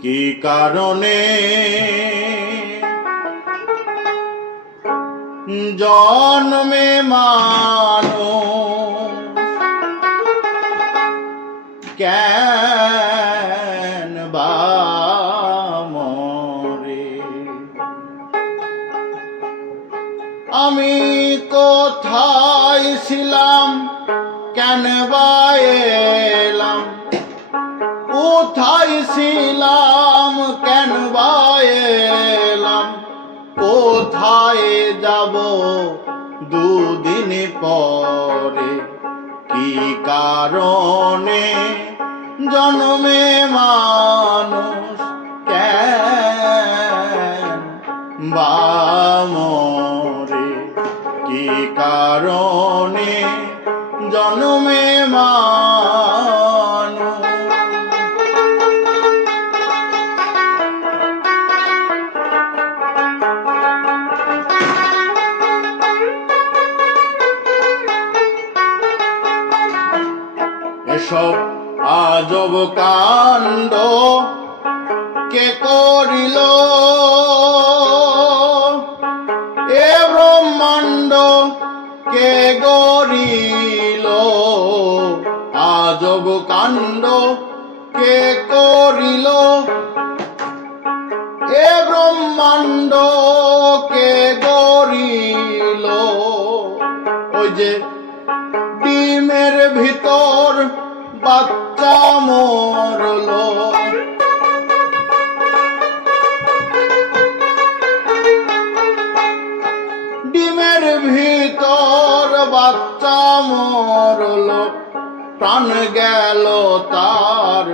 কি কারণে জন্মে মানুষ কেন বা মরে? আমি কোথায় ছিলাম, কেন বা এলাম? কোথায় ছিলাম, কেন বা এলাম? কোথায় যাব দুদিন পরে? কি কারণে জন্মে মানুষ কেন বা মরে? কি কারণে জন্মে মানুষ? এসব আজব কাণ্ড কে করিল? এ ব্রহ্মাণ্ড কে গড়িল? আজব কাণ্ড কে করিল? এ ব্রহ্মাণ্ড কে গড়িল? ওই যে ডিমের ভিতর বাচ্চা মরলো, ডিমের ভিতর বাচ্চা মরলো, প্রাণ গেল তার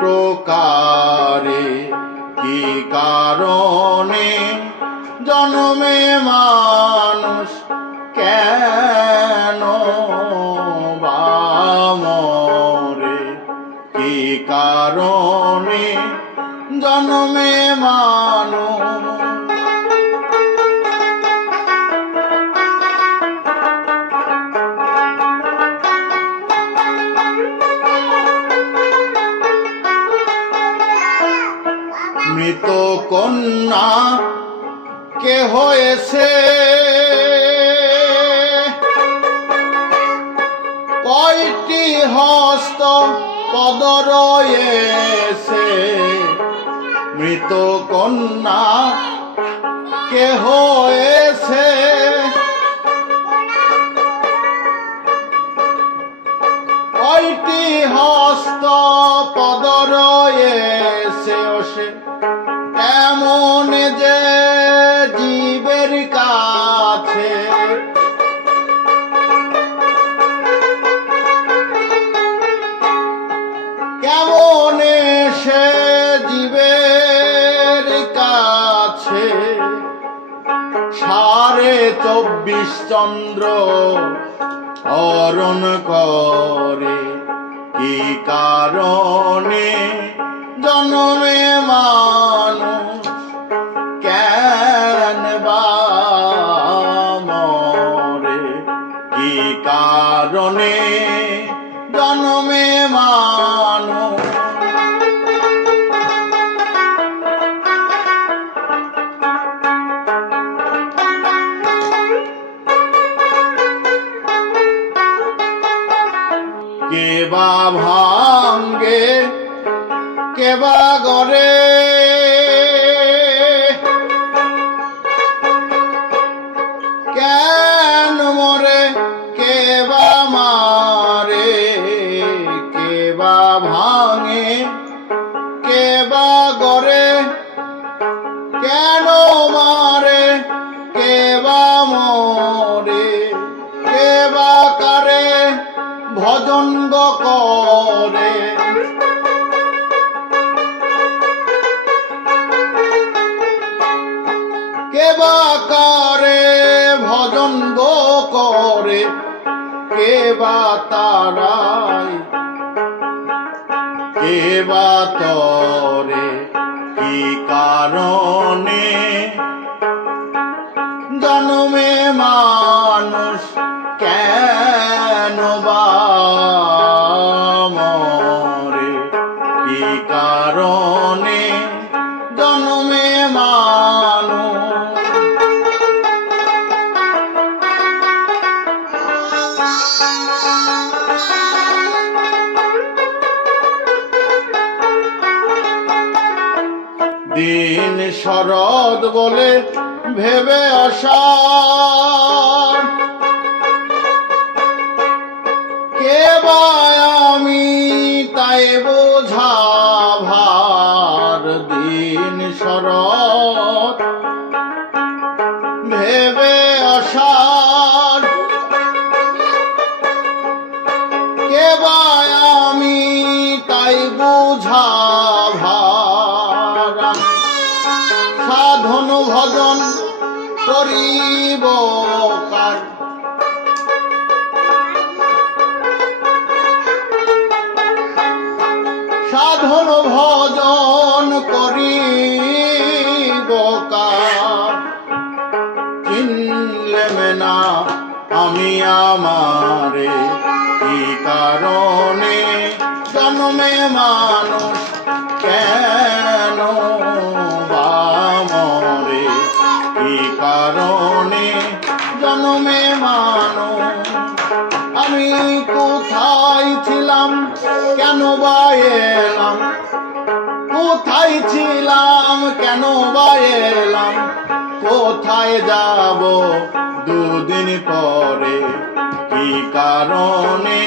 প্রকারে। কি কারণে জন্মে মানুষ কেন বা মরে? কি কারণে জন্মে মানুষ? মৃত কন্যা কে হয়েছে? কয়টি হস্ত পদ রয়েছে? মৃত কন্যা কে হয়েছে? কয়টি হস্ত পদ রয়েছে? সে এমন যে জীবের কাছে কেমন সে জীবের কাছে 24 চন্দ্র হরণ করে? কি কারণে জন্মে মানুষ কেন বা মরে? কি কারণে জন্মে মানুষ? কে বা ভাঙ্গে, কে বা গড়ে? কেন মরে, কে বা মারে? কে বা ভাঙে, কে বা গড়ে? কেন মারে, কে বা মরে? কে বা কারে ভজন করে? কে বা কারে ভজন করে? কে বা তারাই, কে বা তরে? কি কারণে জন্মে মানুষ কেন বা মরে? কি কারণ দিন শরৎ বলে ভেবে আসার। কে বা আমি তাই বোঝা ভার, দিন শরৎ ভেবে আসার। কে বা আমি তাই বোঝা ভার, সাধন ভজন করিব কার। সাধন ভজন করিব কার, চিনলেম না আমি আমারে, কি কারণে জন্মে মানুষ কেন বা মরে, কি কারণে জন্মে মানুষ। আমি কোথায় ছিলাম কেন বা এলাম, কোথায় ছিলাম কেন বা এলাম, কোথায় যাব দুদিন পরে, কি কারণে